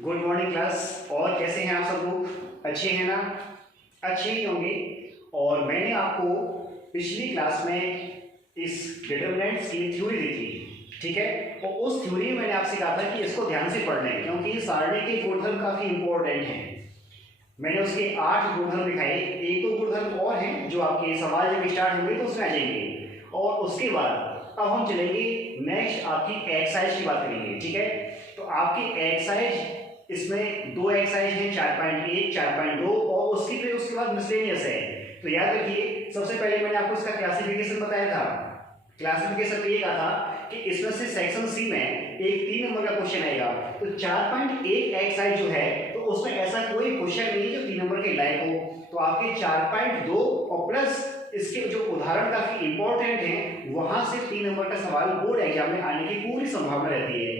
Good morning class. और कैसे हैं आप सब लोग? अच्छे हैं ना? अच्छे ही होंगे। और मैंने आपको पिछली क्लास में इस डिटरमिनेंट्स की थ्योरी दी थी, ठीक है। और उस थ्योरी में मैंने आपसे कहा था कि इसको ध्यान से पढ़ लें, क्योंकि सारणी के गुणधर्म काफी इंपॉर्टेंट हैं। मैंने उसके 8 गुणधर्म दिखाए। एक दो गुणधर्म और हैं जो आपके सवाल जब स्टार्ट होंगे तो उसमें आ जाएंगे। और उसके बाद अब हम चलेंगे नेक्स्ट आपकी एक्सरसाइज की बात करेंगे, ठीक है। तो आपकी एक्सरसाइज, इसमें दो एक्सरसाइज हैं, 4.1 4.2 और उसके बाद मिसलेनियस है। तो याद रखिए, सबसे पहले मैंने आपको इसका क्लासिफिकेशन बताया था। क्लासिफिकेशन ये कहा था कि इसमें से सेक्शन सी में एक 3 नंबर का क्वेश्चन आएगा। तो 4.1 एक्सरसाइज जो है तो उसमें ऐसा कोई क्वेश्चन नहीं जो 3 नंबर के लायक हो। तो आपके 4.2 और प्लस इसके जो उदाहरण काफी इंपॉर्टेंट हैं वहां से 3 नंबर का सवाल बोर्ड एग्जाम में आने की पूरी संभावना रहती है।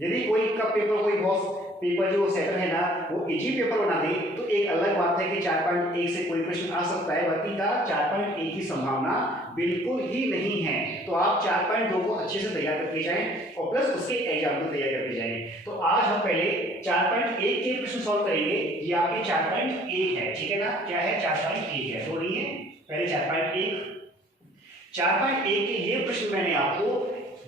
यदि कोई का पेपर, कोई बॉस पेपर जो सेटर है ना, वो इजी पेपर बना दे तो एक अलग बात है कि 4.1 से कोई प्रश्न आ सकता है, बाकी का 4.1 की संभावना बिल्कुल ही नहीं है। तो आप 4.2 को अच्छे से तैयार करके जाएं और प्लस उसके एग्जाम को तैयार करके जाएं। तो आज हम पहले 4.1 के प्रश्न सॉल्व करेंगे। ये आपके 4.1 है, ठीक है ना? क्या है? 4.1 है। तो नहीं है, पहले 4.1 के ये प्रश्न मैंने आपको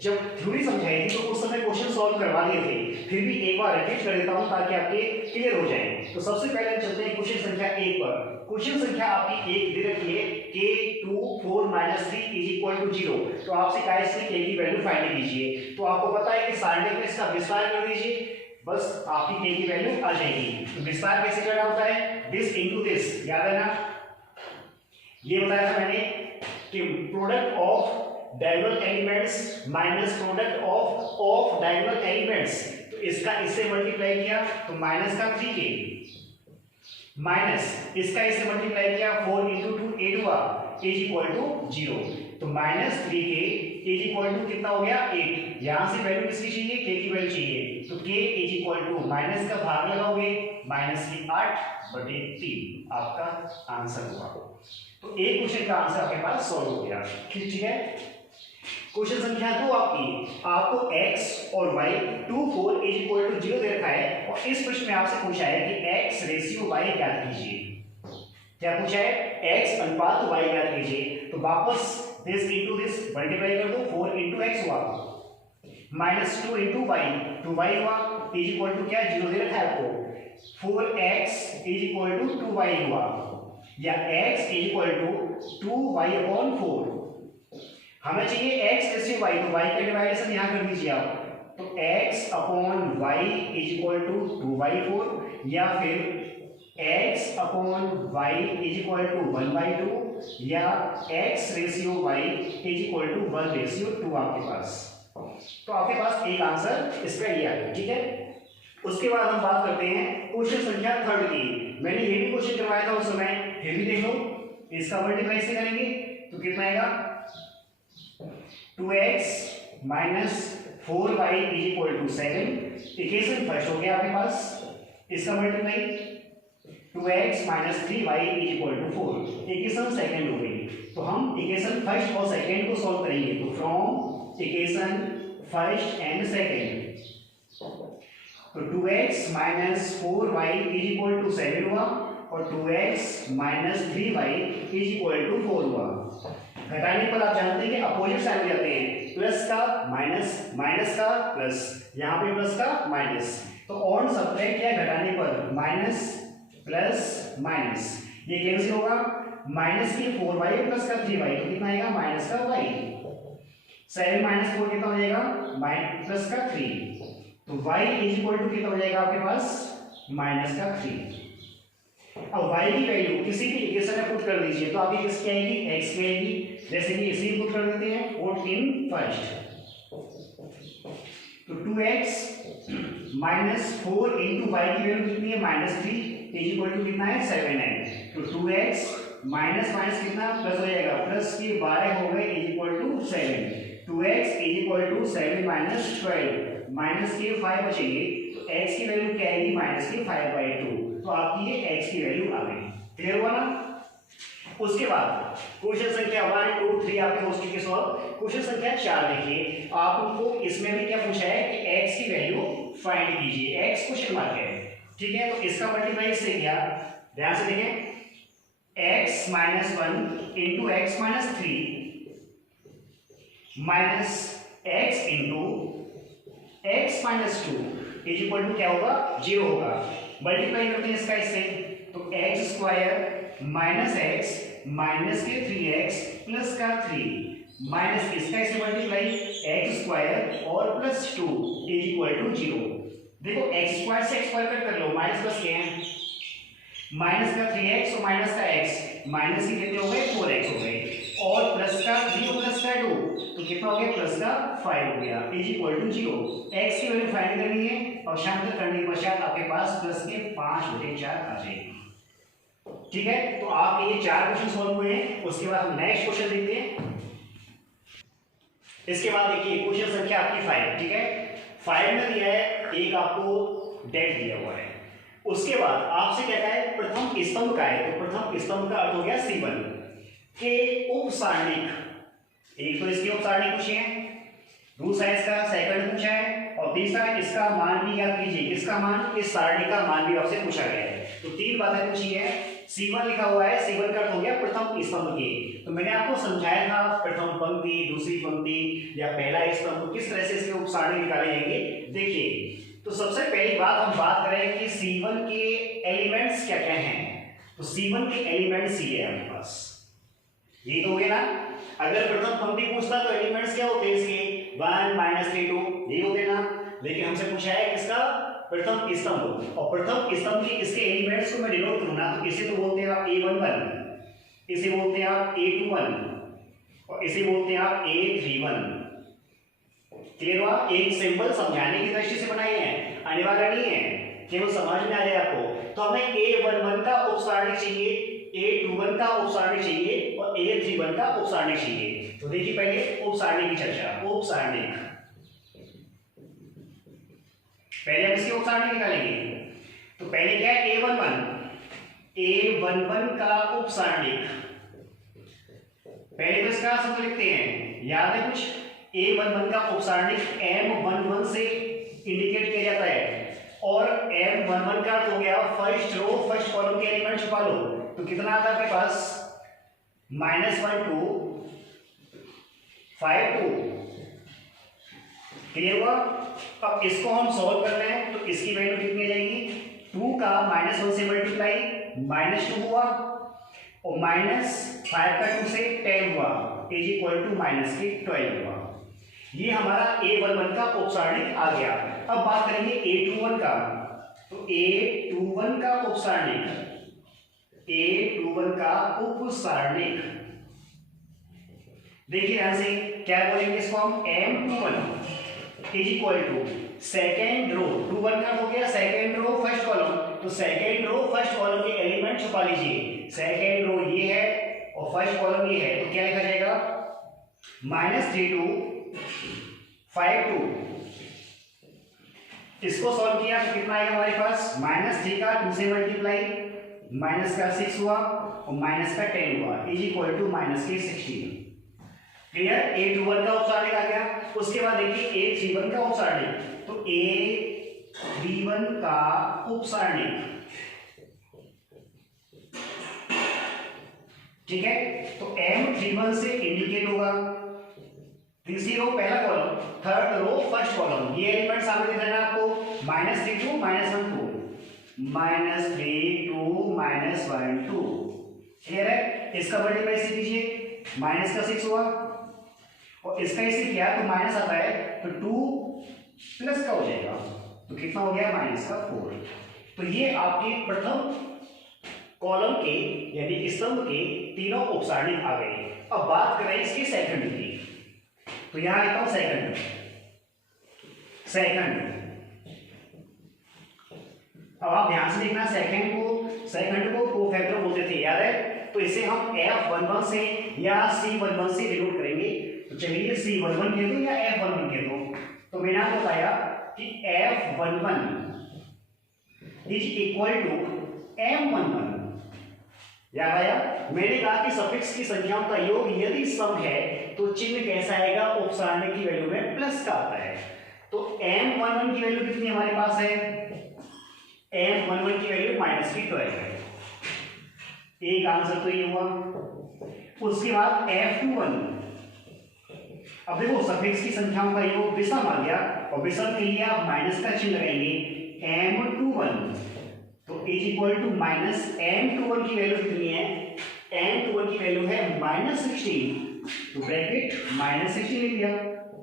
जब थ्योरी समझाई थी तो उस समय क्वेश्चन सॉल्व करवा दिए थे, फिर भी एक बार रिपीट कर देता हूं ताकि आपके क्लियर हो जाए। तो सबसे पहले हम चलते हैं क्वेश्चन संख्या 1 पर। क्वेश्चन संख्या आपकी 1 दे रखी है k2 4 - 3 = 0। तो आपसे कहा है इसकी k की वैल्यू फाइंड कीजिए। तो आपको पता है कि सारणी में इसका विस्तार कर दीजिए, बस आपकी k की वैल्यू आ जाएगी। तो विस्तार कैसे करना होता है? दिस इनटू दिस, याद है ना? ये बताया था मैंने कि product of diagonal elements minus product of diagonal elements. तो इसका इससे मल्टीप्लाई किया तो माइनस का 3k, माइनस इसका इससे मल्टीप्लाई किया 4 × 2 8 हुआ = 0। तो -3k = कितना हो गया? 8। यहां से वैल्यू किसकी चाहिए? k की वैल्यू चाहिए। तो k = माइनस का भाग लगाओगे -8/3 आपका आंसर हुआ। तो एक क्वेश्चन का आंसर आपके पास सॉल्व हो गया, ठीक है। क्वेश्चन संख्या 2 आपको x और y 2 4 = 0 दे रखा है और इस प्रश्न में आपसे पूछा है कि x रेशियो y ज्ञात कीजिए। क्या पूछा है? x अनुपात y ज्ञात कीजिए। तो वापस दिस इनटू दिस मल्टीप्लाई कर दो, 4 × x हुआ -2 × y, 2y हुआ = क्या? 0 दे रखा है आपको। 4x = 2y हुआ, या x = 2y/4। हमें चाहिए x रेशियो y, तो y का डिवाइडेशन यहां कर दीजिए आप। तो x/y = 2/4 या फिर x/y = 1/2 या x रेशियो y = 1/2 आपके पास। तो आपके पास एक आंसर इसका ये आ गया, ठीक है। उसके बाद हम बात करते हैं क्वेश्चन संख्या 3 की। मैंने ये भी क्वेश्चन करवाया था उस समय, फिर भी देख लो। इसका मल्टीप्लाई से करेंगे तो कितना आएगा? 2x - 4y = 7। इक्वेशन फर्स्ट हो गया आपके पास। इसका multiply 2x - 3y = 4। Equation second हो गई। तो हम इक्वेशन फर्स्ट और सेकंड को सॉल्व करेंगे। तो from equation first and second, तो 2x - 4y = 7 हुआ और 2x - 3y = 4 हुआ। घटाने पर आप जानते हैं कि अपोजिट साइन हो जाते हैं, प्लस का माइनस, माइनस का प्लस, यहाँ पे प्लस का माइनस। तो ऑन सब्ट्रैक्ट किया घटाने पर माइनस प्लस माइनस, ये कैंसिल होगा। माइनस की 4y प्लस का 3y, तो कितना आएगा? माइनस का y। 7 - 4 कितना हो जाएगा? प्लस का 3। तो y = कितना हो जाएगा आपके पास? माइनस का 3। अब y की वैल्यू किसी भी इक्वेशन में पुट कर दीजिए तो आपकी किसकी आएगी? x की आएगी। जैसे कि इसी पुट कर देते हैं, पुट इन फर्स्ट। तो 2x - 4 × y की वैल्यू कितनी है? -3 = कितना है? 7 है। तो 2x माइनस माइनस कितना प्लस हो जाएगा? प्लस के 12 हो गए = 7। 2x = 7 - 12, माइनस के 5 बचेंगे। तो x की वैल्यू क्या आएगी? -5/2। तो आपकी ये x की वैल्यू आ गई। क्लियर हुआ ना? उसके बाद क्वेश्चन संख्या 1 2 3 आपके हो चुके सॉल्व। क्वेश्चन संख्या 4 देखिए, आपको इसमें भी क्या पूछा है कि x की वैल्यू फाइंड कीजिए, x क्वेश्चन मार्क है, ठीक है। तो इसका मल्टीप्लाई इससे किया, ध्यान से देखें, x minus 1 into x minus 3 minus x into x minus 2 is equal to क्या होगा, 0 होगा। मल्टीप्लाई करते हैं इसका इससे, तो x square minus x minus के 3x प्लस का 3 माइनस इसका इसे मल्टीप्लाई एक्स स्क्वायर और प्लस 2 इज इक्वल टू 0। देखो एक्स स्क्वायर से एक्स स्क्वायर कट कर लो, माइनस प्लस के हैं, माइनस का 3x और माइनस का x, माइनस के कितने हो गए, 4x हो गए, और प्लस का 3 और प्लस का 2 तो कितना हो गया, प्लस का 5 हो गया, इज इक्वल टू 0। x की वैल्यू फाइंड करनी है और शांत करने के पश्चात आपके पास प्लस के 5/4 आ जाएगी, ठीक है। तो आपके ये 4 क्वेश्चन सॉल्व हुए हैं। उसके बाद हम नेक्स्ट क्वेश्चन देखते हैं। इसके बाद देखिए क्वेश्चन संख्या आपकी 5, ठीक है। 5 में दिया है एक आपको डेट दिया हुआ है, उसके बाद आपसे क्या है, प्रथम स्तंभ का है, तो प्रथम स्तंभ का अर्थ हो गया C1 के उपसारणिक, एक तो इसके उपसारणिक पूछे हैं, दूसरा इसका सेकंड पूछा है, और तीसरा इसका मान भी याद कीजिए, इसका मान, इस सारणी का मान भी आपसे पूछा गया है। तो 3 बातें पूछी है। C1 लिखा हुआ है, C1 का अर्थ हो गया प्रथम स्तंभ के, तो मैंने आपको समझाया था प्रथम पंक्ति, दूसरी पंक्ति या पहला स्तंभ किस तरह से इसके उपसारणी निकाले जाएंगे। देखिए, तो सबसे पहली बात हम बात करें कि C1 के एलिमेंट्स क्या क्या हैं। तो C1 के एलिमेंट्स ये है हमारे पास, ये तो हो गया ना। अगर प्रथम पंक्ति पूछता तो एलिमेंट्स क्या होते हैं इसके, 1 3 2 ये होते ना, लेकिन हमसे पूछा है किसका, प्रथम स्तंभ, और प्रथम स्तंभ के इसके एलिमेंट्स को मैं डिनोट करूंगा, तो इसे तो बोलते हैं आप A11, इसे बोलते हैं आप A21 और इसे बोलते हैं आप A31। क्लियर हुआ। एक सिंबल समझाने की दृष्टि से बनाए हैं, आने वाला नहीं है, केवल समझ में आ जाए आपको। तो हमें A11 का उपसारणिक चाहिए, A21 का उपसारणिक चाहिए और A31 का उपसारणिक चाहिए। तो देखिए पहले उपसारणिक की चर्चा, उपसारणिक, पहले हम इसके उपसारणिक निकालेंगे। तो पहले क्या है, A11 का उपसारणिक, पहले तो इसका सूत्र लिखते हैं, याद है कुछ, A11 का उपसारणिक M11 से इंडिकेट किया जाता है, और M11 का अर्थ हो गया फर्स्ट रो फर्स्ट कॉलम के एलिमेंट छुपा लो, तो कितना आता है आपके पास, -1 2 5 2। क्लियर हुआ। अब इसको हम सॉल्व कर रहे हैं, तो इसकी वैल्यू कितनी आ जाएगी, 2 का -1 से मल्टीप्लाई -2 हुआ, और -5 का 2 से 10 हुआ, इज इक्वल टू -12 हुआ। ये हमारा A11 का उपसारणिक आ गया। अब बात करेंगे A21 का, तो A21 का उपसारणिक, A21 का उपसारणिक, देखिए ध्यान से क्या बोलेंगे इसको हम, M21 is equal to second row, 21 का हो गया सेकेंड रो फर्स्ट कॉलम, तो सेकेंड रो फर्स्ट कॉलम के एलिमेंट छुपा लीजिए, सेकेंड रो ये है और फर्स्ट कॉलम ये है, तो क्या लिखा जाएगा, -3 2 5 2। इसको सॉल्व किया तो कितना आएगा हमारे पास, -3 का 2 से मल्टीप्लाई, माइनस का 6 हुआ और माइनस का 10 हुआ, is equal to -16। Clear. A21 का उपसारणिक आ गया। उसके बाद देखिए A31 का उपसारणिक, तो A31 का उपसारणिक, ठीक है, तो M31 से इंडिकेट होगा, तीसरी रो पहला column, third row first column, ये एलिमेंट सामने दिख रहा है आपको, -3 2 -1 2 -3 2 -1 2। क्लियर है। इसका मल्टीप्लाई से कीजिए, माइनस का 6 हुआ और इसका इसे किया तो माइनस आता है, तो 2 प्लस का हो जाएगा, तो कितना हो गया, -4। तो ये आपके प्रथम कॉलम के यानी स्तंभ के तीनों उपसारणिक आ गए। अब बात करें इसकी सेकंड की, तो यहां लिखता हूं सेकंड। अब आप ध्यान से देखना, सेकंड को कोफैक्टर बोलते थे, याद है। तो इसे हम F11 से या C11 से डिनोट करेंगे। तो चलिए C11 कह दो या F11 कह दो। तो मैंने आपको बताया कि F11 is equal to M11। याद आया। मैंने कहा कि सफिक्स की संख्याओं का योग यदि सम है तो चिन्ह कैसा आएगा, उपसारणिक की वैल्यू में प्लस का आता है। तो तो M11 की वैल्यू कितनी हमारे पास है? M11 की वैल्यू -12 है। एक आंसर तो ये हुआ। उसके बाद F21, अब देखो सफिक्स की संख्याओं का योग विषम आ गया और विषम के लिए आप माइनस का चिन्ह लगाएंगे। M21 तो is equal to minus M21 की वैल्यू कितनी है? M21 की वैल्यू है -16, तो ब्रैकेट -16 ले लिया,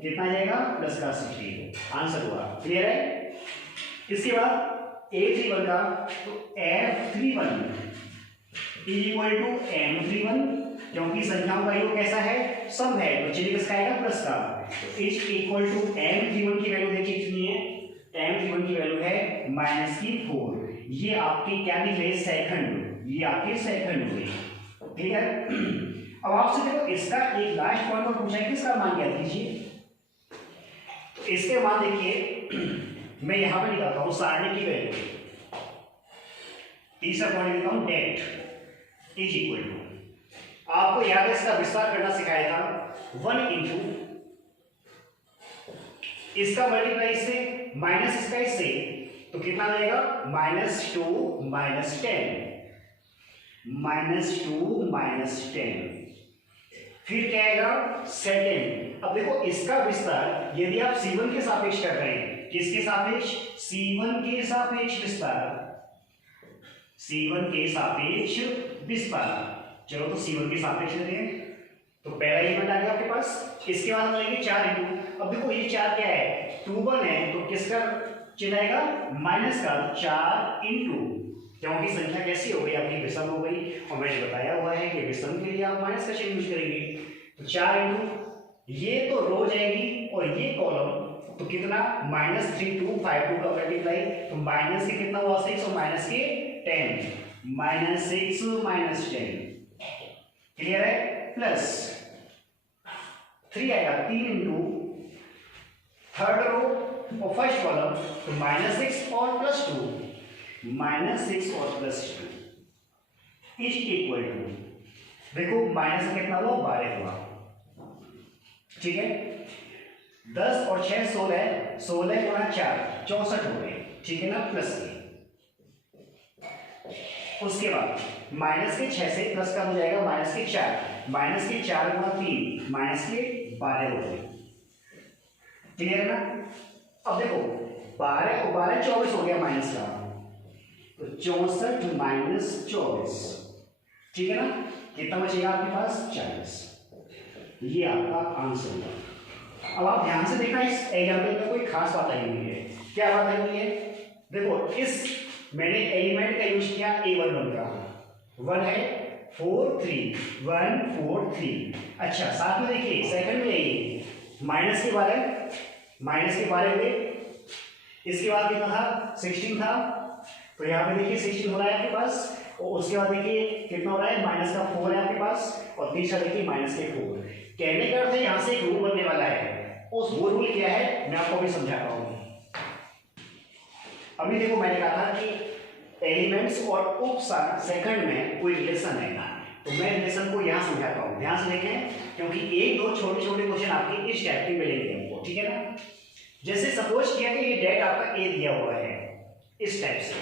कितना जाएगा? प्लस का 16, आंसर हुआ। क्लियर है? इसके बाद A31 का, तो F31 is equal to M31, क्योंकि संख्याओं का योग कैसा है? सम है, तो चिन्ह किसका आएगा? प्लस का। तो इज इक्वल टू M31 की वैल्यू देखिए कितनी है? M31 की वैल्यू है -4। ये आपके क्या निकले? सेकंड। ये आपके सेकंड हुए। क्लियर? अब आपसे देखो इसका एक लास्ट पॉइंट और पूछा है, किसका मान ज्ञात कीजिए। तो इसके मान देखिए मैं यहां पर निकालता हूं सारणी की वैल्यू। तीसरा पॉइंट लिखता हूं डेट इज इक्वल टू, आपको याद है इसका विस्तार करना सिखाया था, 1 इंटू इसका मल्टीप्लाई इससे माइनस इसका इससे, तो कितना बनेगा? -2 -10 -2 फिर क्या आएगा? सेकेंड। अब देखो इसका विस्तार यदि आप C1 के सापेक्ष कर रहे हैं, किसके सापेक्ष? C1 के सापेक्ष विस्तार, C1 के सापेक्ष विस्तार। चलो तो C1 के सापेक्ष लेते हैं, तो पहला एलिमेंट आ गया आपके पास। इसके बाद हम लेंगे 4 इंटू, अब देखो ये 4 क्या है? 21 है, तो किसका चिन्ह आएगा? माइनस का। 4 इंटू, क्योंकि संख्या कैसी हो गई आपकी? विषम हो गई, और मैंने बताया हुआ है कि विषम के लिए आप माइनस का चिन्ह यूज करेंगे। तो 4 इंटू ये तो रो जाएगी और ये कॉलम, तो कितना? -3252 का मल्टीप्लाई, तो माइनस के कितना हुआ? 6 और माइनस के 10, -6 -10। क्लियर है? प्लस 3 आएगा, 3 इंटू थर्ड रो और फर्स्ट कॉलम, तो -6 और +2, -6 और +2 इज इक्वल टू, देखो माइनस का कितना हुआ? 12 हुआ। ठीक है? 10 और 6 16, 16 गुणा 4 64 हो गए। ठीक है ना? प्लस के, उसके बाद माइनस के 6 से प्लस का हो जाएगा माइनस के 4, माइनस के 4 गुणा 3, माइनस के 12 हो गए। क्लियर है ना? अब देखो 12 और 12 24 हो गया माइनस का, तो 64 माइनस 24, ठीक है ना? कितना बचेगा आपके पास? 40। ये आपका आंसर होगा। अब आप ध्यान से देखना, इस एग्जाम्पल में कोई खास बात आई हुई है। क्या बात आई हुई है? देखो इस मैंने एलिमेंट का यूज किया A11 का, 1 है 4 3 1 4 3। अच्छा साथ में देखिए सेकंड में आइए, माइनस के 12 हुए। इसके बाद कितना था? 16 था, तो यहाँ पे देखिए 16 हो रहा है आपके पास, और उसके बाद देखिए कितना हो रहा है? माइनस का 4 है आपके पास, और तीसरा देखिए माइनस के 4। कहने का अर्थ है यहाँ से एक रूल बनने वाला है, उस वो रूल क्या है मैं आपको भी समझाता हूँ। अभी देखो मैंने कहा था कि एलिमेंट्स और उपसार सेकंड में कोई रिलेशन है ना, तो मैं रिलेशन को यहाँ समझाता हूँ। ध्यान से देखें, क्योंकि एक दो छोटे छोटे क्वेश्चन आपके इस टाइप के मिलेंगे हमको, ठीक है ना? जैसे सपोज किया कि ये डेट आपका ए दिया हुआ है इस टाइप से,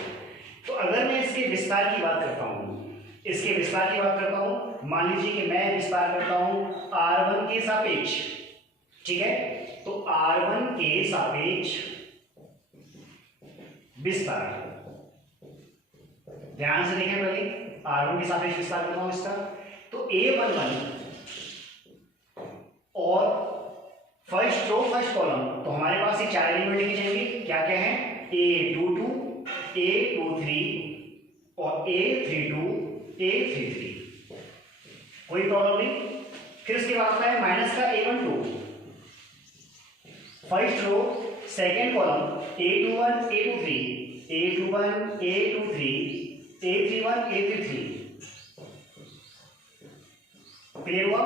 तो अगर मैं इसके विस्तार की बात करता हूँ, इसके विस्तार की बात करता हूँ, मान लीजिए कि मैं विस्तार करता हूँ R1 के सापेक्ष, ठीक है? तो R1 के सापेक्ष विस्तार, ध्यान से देखें पहले, R1 के सापेक्ष विस्तार करता हूं इसका, तो A11 और फर्स्ट रो फर्स्ट कॉलम, तो हमारे पास ये 4 एलिमेंट लिखे जाएंगे। क्या क्या है? A22 A23 और A32 A33, कोई प्रॉब्लम नहीं। फिर उसके बाद आता है माइनस का A12, first row second column A21 A23 A21 A23 A31 A33, clear हुआ?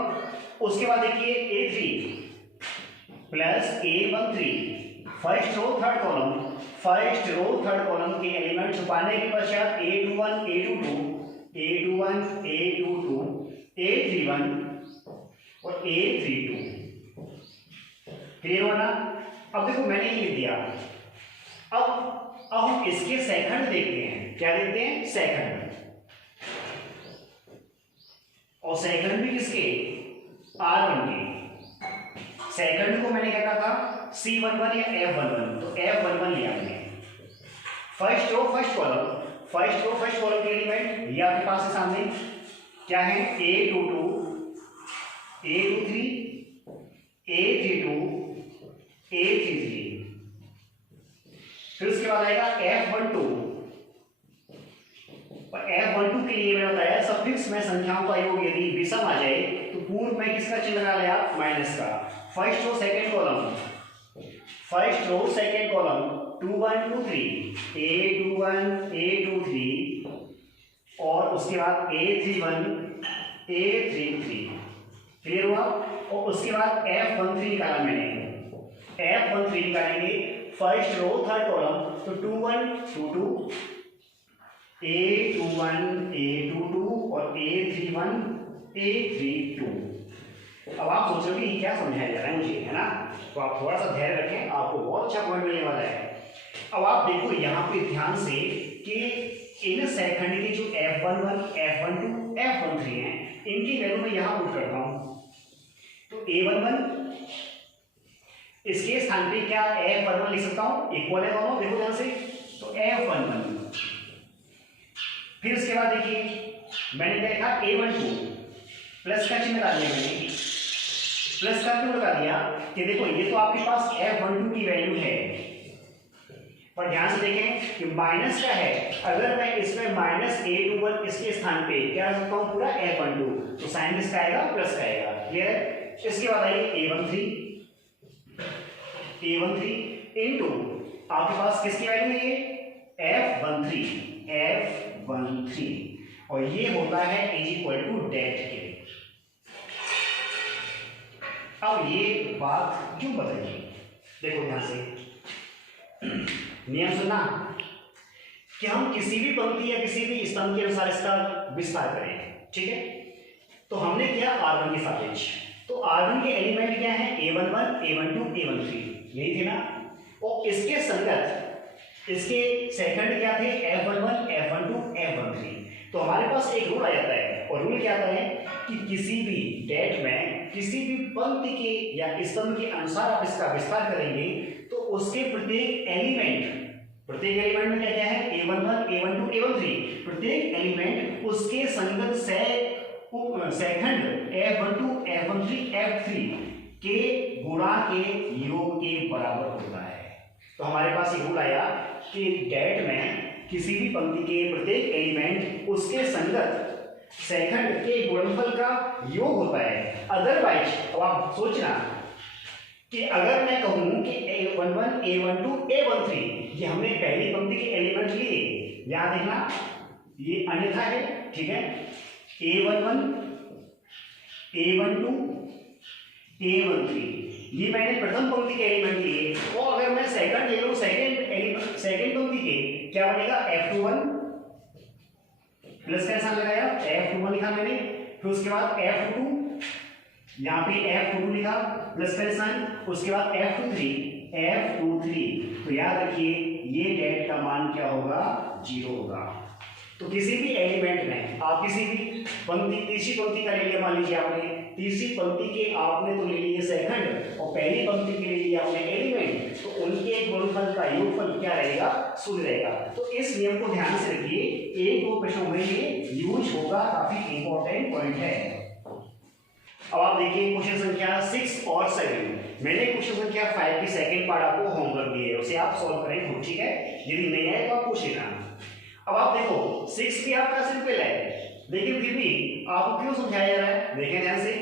उसके बाद देखिए A3 plus A13, first row third column के एलिमेंट छुपाने के पश्चात A21 A22 A31 और A32, क्लियर हुआ ना? अब देखो मैंने ये लिख दिया। अब हम इसके सेकंड देखते हैं। क्या देखते हैं? सेकंड। और सेकंड भी किसके? R1 के। सेकंड को मैंने क्या कहा था? C11 या F11, तो F11 लिया हमने। फर्स्ट रो फर्स्ट कॉलम के एलिमेंट ये आपके पास है सामने। क्या है? A22, A23, A32, A33। फिर उसके बाद आएगा F12, और F12 के लिए मैंने बताया सफिक्स में संख्याओं का योग यदि विषम आ जाए तो पूर्व में किसका चिन्ह लगा लिया? माइनस का। First row second column 2 1 2 3, A21, A23, और उसके बाद A31, A33। क्लियर हुआ? और उसके बाद F13 निकाला मैंने। F13 निकालेंगे फर्स्ट रो थर्ड कॉलम, तो 2 1 2 2, A21, A22 और A31, A32। अब आप सोच रहे हो कि क्या समझाया जा रहा है मुझे, है ना? तो आप थोड़ा सा धैर्य रखें, आपको बहुत अच्छा पॉइंट मिलने वाला है। अब आप देखो यहाँ पे ध्यान से कि इन सेकंड के जो F11, F12, F13 हैं, इनकी वैल्यू मैं यहाँ पुट करता हूँ। तो A11 इसके स्थान पे क्या F11 लिख सकता हूँ? इक्वल है दोनों, देखो ध्यान से। तो F11, फिर उसके बाद देखिए मैंने क्या लिखा? A12, प्लस का चिन्ह लगा दिया मैंने। प्लस का क्यों लगा दिया? कि देखो ये तो आपके पास F12 की वैल्यू है, पर ध्यान से देखें कि माइनस का है। अगर मैं इसमें माइनस A21 इसके स्थान पे क्या रख सकता हूँ? पूरा F12, तो साइन किसका आएगा? प्लस का आएगा। क्लियर है? इसके बाद आएगी A13 इनटू आपके पास किसकी वैल्यू है? F13, और ये होता है इज इक्वल टू डेट के। अब ये बात क्यों बदली? देखो ध्यान से, नियम सुनना कि हम किसी भी पंक्ति या किसी भी स्तंभ के अनुसार इसका विस्तार करें। ठीक है? तो हमने किया R1 के सापेक्ष, तो R1 के एलिमेंट क्या है? A11, A12, A13, यही थे ना? और इसके संगत इसके सेकंड क्या थे? F11, F12, F13। तो हमारे पास एक रूल आ जाता है, और रूल क्या आता है कि किसी भी डेट में किसी भी पंक्ति के या स्तंभ के अनुसार आप इसका विस्तार करेंगे तो उसके प्रत्येक एलिमेंट में क्या क्या है? A11, A12, A13, प्रत्येक एलिमेंट उसके संगत सेकंड F12, F13, F3 के गुणा के योग के बराबर होता है। तो हमारे पास ये रूल आया कि डेट में किसी भी पंक्ति के प्रत्येक एलिमेंट उसके संगत सेकंड के गुणनफल का योग होता है। अदरवाइज अब आप सोचना कि अगर मैं कहूं कि A11, A12, A13 ये हमने पहली पंक्ति के एलिमेंट लिए, याद देखना ये अन्यथा है। ठीक है? A11, A12, A13 ये मैंने प्रथम पंक्ति के एलिमेंट लिए, और अगर मैं सेकंड ले लूं सेकंड पंक्ति के, क्या बनेगा? F21 प्लस का निशान लगाया, F21 लिखा मैंने। फिर उसके बाद F22, यहाँ पे F22 लिखा प्लस का निशान। उसके बाद F23, तो याद रखिए ये डेट का मान क्या होगा? 0 होगा। तो किसी भी एलिमेंट में आप किसी भी पंक्ति, तीसरी पंक्ति का ले लिया, मान लीजिए आपने तीसरी पंक्ति के आपने तो ले लिए सेकंड, और पहली पंक्ति के ले लिया आपने एलिमेंट, तो उनके गुणनफल का योगफल क्या रहेगा? 0 रहेगा। तो इस नियम को ध्यान से रखिए, एक दो प्रश्नों में ये यूज होगा, काफी इंपॉर्टेंट पॉइंट है। अब आप देखिए क्वेश्चन संख्या 6 और 7। मैंने क्वेश्चन संख्या 5 की सेकंड पार्ट आपको होमवर्क दी है, उसे आप सॉल्व करें खुद। ठीक है? यदि नहीं आए तो आप पूछ लेना। अब आप देखो 6 भी आपका सिंपल है, लेकिन फिर भी आपको क्यों समझाया जा रहा है? देखें ध्यान से।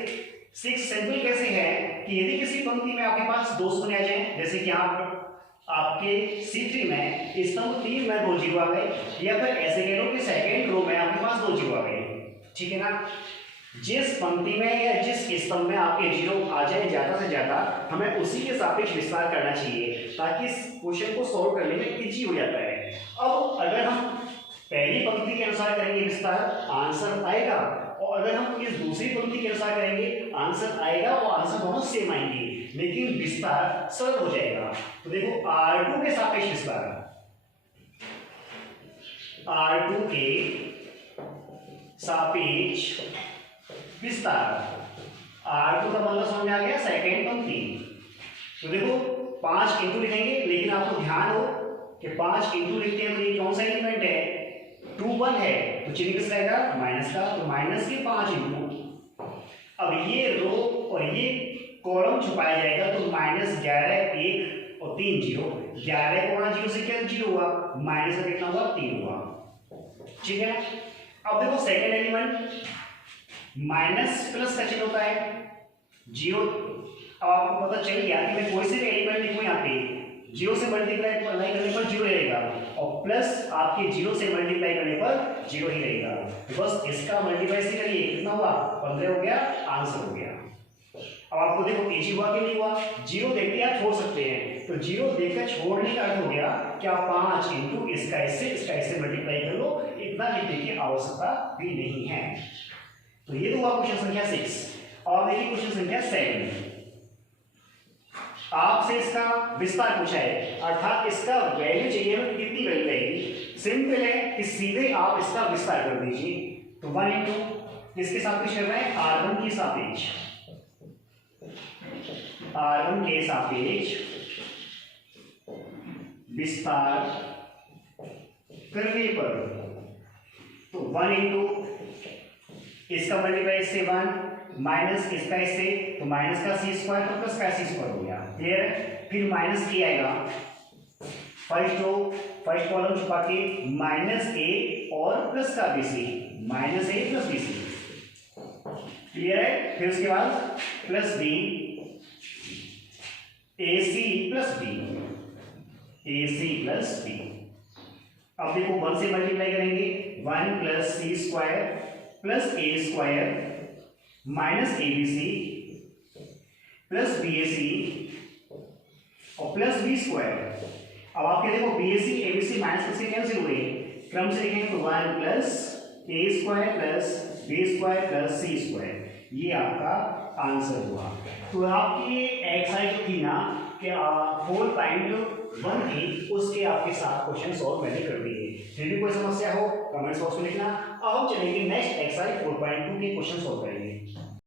6 सिंपल कैसे है कि यदि किसी पंक्ति में आपके पास 2 शून्य आ जाए, जैसे कि आपके C3 में स्तंभ 3 में 2 जीरो आ गए, या फिर ऐसे कह लो कि सेकंड रो में आपके पास 2 जीरो आ गए। ठीक है ना? जिस पंक्ति में या जिस स्तंभ में आपके जीरो आ जाए ज्यादा से ज्यादा, हमें उसी के सापेक्ष विस्तार करना चाहिए, ताकि इस क्वेश्चन को सॉल्व करने में इजी हो जाता है। अब अगर हम पहली पंक्ति के अनुसार करेंगे विस्तार, आंसर आएगा, और अगर हम इस दूसरी पंक्ति के अनुसार करेंगे आंसर आएगा, और आंसर दोनों सेम आएंगे। लेकिन विस्तार सरल हो जाएगा। तो देखो R2 के सापेक्ष विस्तार, R2 के सापेक्ष विस्तार, R2 का मतलब समझ में आ गया, सेकेंड पंक्ति। तो देखो 5 इंटू लिखेंगे, लेकिन आपको ध्यान हो कि 5 इंटू लिखते हैं तो ये कौन सा एलिमेंट है, 2 1 है, तो चिन्ह किस रहेगा, माइनस का, तो माइनस के 5 इंटू, अब ये रो और ये कॉलम छुपाया जाएगा, तो -11 1 और 3 0, 11 को 0 से क्या 0 हुआ, माइनस का कितना हुआ 3 हुआ, ठीक है। अब देखो सेकेंड एलिमेंट माइनस प्लस का चिन्ह होता है 0, अब आपको पता चल गया कि मैं कोई से भी एलिमेंट लिखूं यहाँ पे 0 से मल्टीप्लाई करने पर 0 रहेगा, और प्लस आपके 0 से मल्टीप्लाई करने पर 0 ही रहेगा। तो बस इसका मल्टीप्लाई से करिए, कितना हुआ 15 हो गया, आंसर हो गया। अब आपको देखो इजी हुआ कि नहीं हुआ, 0 देखते आप छोड़ सकते हैं, तो 0 देखकर छोड़ने का अर्थ हो गया कि आप 5 इंटू इसका इससे मल्टीप्लाई कर लो, इतना लिखने की आवश्यकता भी नहीं है। तो ये तो हुआ क्वेश्चन संख्या 6। और देखिए क्वेश्चन संख्या 7, आपसे इसका विस्तार पूछा है, अर्थात इसका वैल्यू चाहिए हमें, कितनी वैल्यू आएगी। सिंपल है कि सीधे आप इसका विस्तार कर दीजिए, तो 1 इंटू इसके सापेक्ष कर रहे हैं R1 के सापेक्ष, R1 के सापेक्ष विस्तार करने पर, तो 1 इंटू इसका मल्टीप्लाई इससे 1 माइनस इसका इससे, तो माइनस का c स्क्वायर तो प्लस का c स्क्वायर हो गया, क्लियर है। फिर माइनस के आएगा, फर्स्ट कॉलम छुपा के -a और प्लस का bc, -a plus bc, clear है। फिर उसके बाद plus b, ac plus b, ac plus b। अब देखो 1 से मल्टीप्लाई करेंगे, 1 plus c square plus a square minus abc plus bac और प्लस b स्क्वायर। अब आपके देखो bac abc माइनस किससे कैंसिल हुए, क्रम से लिखेंगे, तो 1 plus a square plus b square plus c square, ये आपका आंसर हुआ। तो आपकी ये एक्सरसाइज जो थी ना कि 4.1 थी, उसके आपके साथ क्वेश्चन सॉल्व मैंने कर दिए। फिर भी कोई समस्या हो कमेंट्स बॉक्स में लिखना। अब हम चलेंगे नेक्स्ट एक्सरसाइज 4.2 के क्वेश्चन सॉल्व करेंगे।